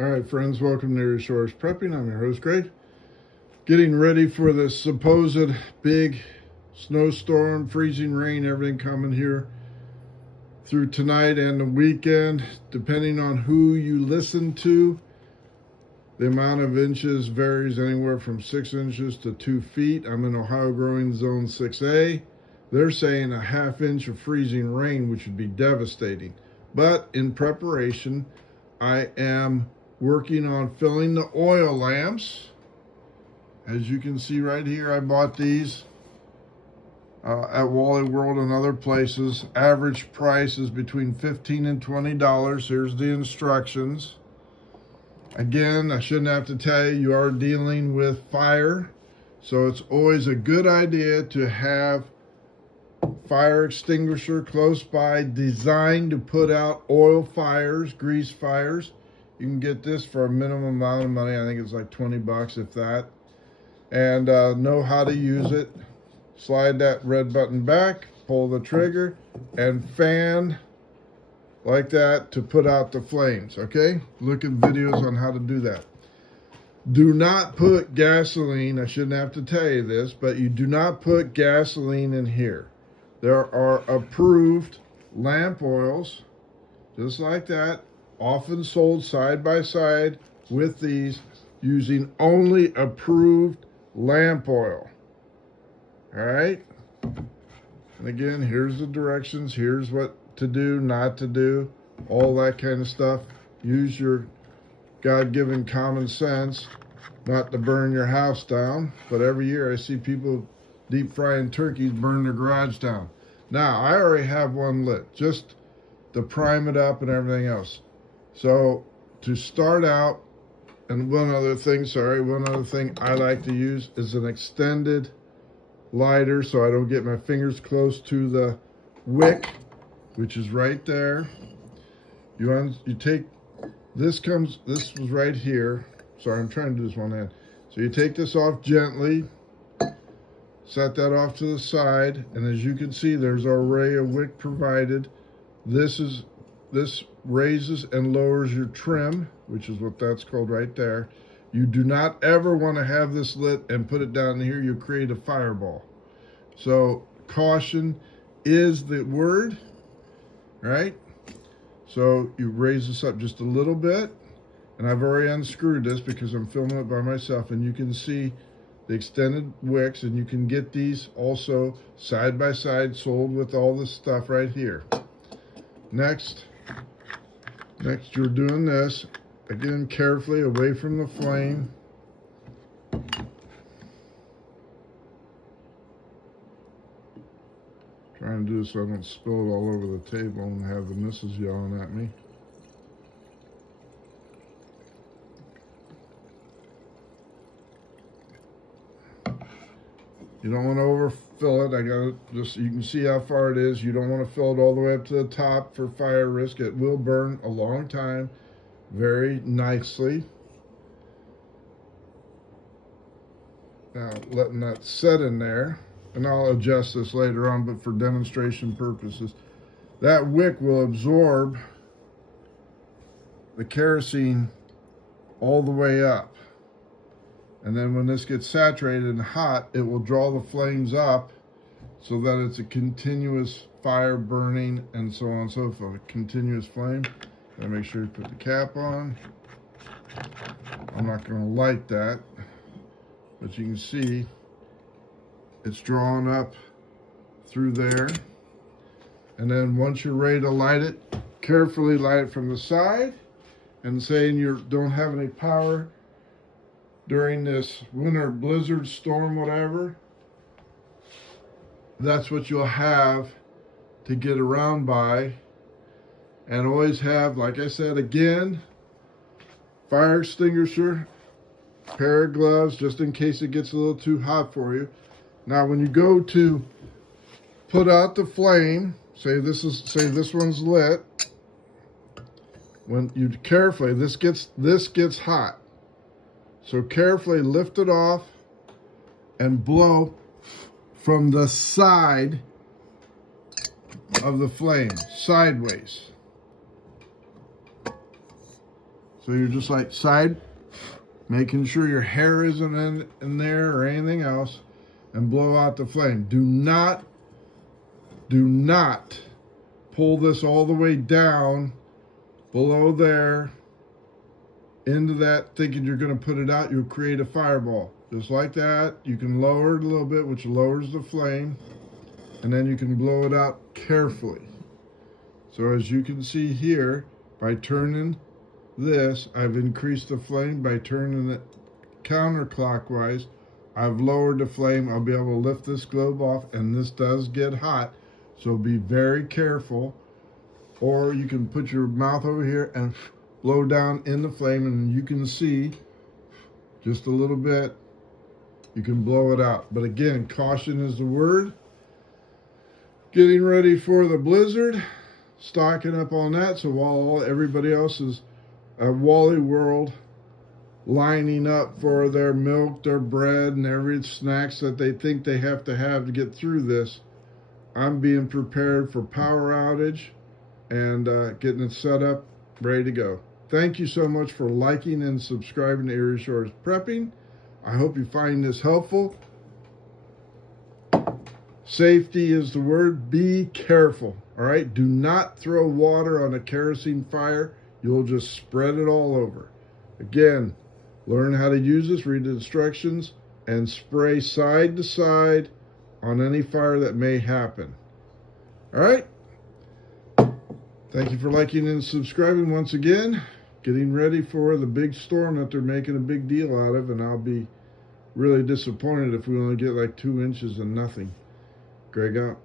All right, friends, welcome to Area Shores Prepping. I'm your host, Greg. Getting ready for this supposed big snowstorm, freezing rain, everything coming here through tonight and the weekend. Depending on who you listen to, the amount of inches varies anywhere from 6 inches to 2 feet. I'm in Ohio Growing Zone 6A. They're saying a ½ inch of freezing rain, which would be devastating. But in preparation, I am working on filling the oil lamps. As you can see right here, I bought these at Wally World and other places. Average price is between $15 and $20. Here's the instructions. Again, I shouldn't have to tell you, you are dealing with fire, so it's always a good idea to have fire extinguisher close by, designed to put out oil fires, grease fires. You can get this for a minimum amount of money. I think it's like 20 bucks, if that. And know how to use it. Slide that red button back, pull the trigger, and fan like that to put out the flames, okay? Look at videos on how to do that. Do not put gasoline. I shouldn't have to tell you this, but you do not put gasoline in here. There are approved lamp oils, just like that, often sold side by side with these, using only approved lamp oil. All right? And again, here's the directions. Here's what to do, not to do, all that kind of stuff. Use your God-given common sense not to burn your house down. But every year I see people deep frying turkeys burn their garage down. Now, I already have one lit, just to prime it up and everything else. So to start out, and one other thing I like to use is an extended lighter so I don't get my fingers close to the wick, which is right there. You take, this was right here. Sorry, I'm trying to do this one hand. So you take this off gently, set that off to the side, and as you can see, there's an array of wick provided. This raises and lowers your trim, which is what that's called right there. You do not ever want to have this lit and put it down here. You'll create a fireball. So caution is the word, right? So you raise this up just a little bit, and I've already unscrewed this because I'm filming it by myself, and you can see the extended wicks, and you can get these also side by side, sold with all this stuff right here. Next you're doing this, again, carefully away from the flame. Trying to do this so I don't spill it all over the table and have the missus yelling at me. You don't want to overfill it. You can see how far it is. You don't want to fill it all the way up to the top for fire risk. It will burn a long time very nicely. Now, letting that set in there, and I'll adjust this later on, but for demonstration purposes, that wick will absorb the kerosene all the way up. And then when this gets saturated and hot, it will draw the flames up so that it's a continuous fire burning and so on and so forth. A continuous flame. Gotta make sure you put the cap on. I'm not gonna light that, but you can see it's drawing up through there. And then once you're ready to light it, carefully light it from the side, and saying you don't have any power during this winter blizzard storm, whatever, that's what you'll have to get around by. And always have, like I said again, fire extinguisher, pair of gloves, just in case it gets a little too hot for you. Now when you go to put out the flame, say this one's lit, when you carefully, this gets hot. So carefully lift it off and blow from the side of the flame, sideways. So So you're just like side, making sure your hair isn't in there or anything else, and blow out the flame. Do not pull this all the way down below there into that thinking you're going to put it out. You'll create a fireball. Just like that. You can lower it a little bit, which lowers the flame, and then you can blow it out carefully. So as you can see here, by turning this, I've increased the flame. By turning it counterclockwise, I've lowered the flame. I'll be able to lift this globe off, and this does get hot, so be very careful. Or you can put your mouth over here and blow down in the flame, and you can see just a little bit. You can blow it out. But again, caution is the word. Getting ready for the blizzard, stocking up on that. So while everybody else is at Wally World lining up for their milk, their bread, and every snacks that they think they have to get through this, I'm being prepared for power outage and getting it set up, ready to go. Thank you so much for liking and subscribing to Erie Shores Prepping. I hope you find this helpful. Safety is the word. Be careful, all right? Do not throw water on a kerosene fire. You'll just spread it all over. Again, learn how to use this, read the instructions, and spray side to side on any fire that may happen. All right? Thank you for liking and subscribing once again. Getting ready for the big storm that they're making a big deal out of, and I'll be really disappointed if we only get like 2 inches and nothing. Greg out.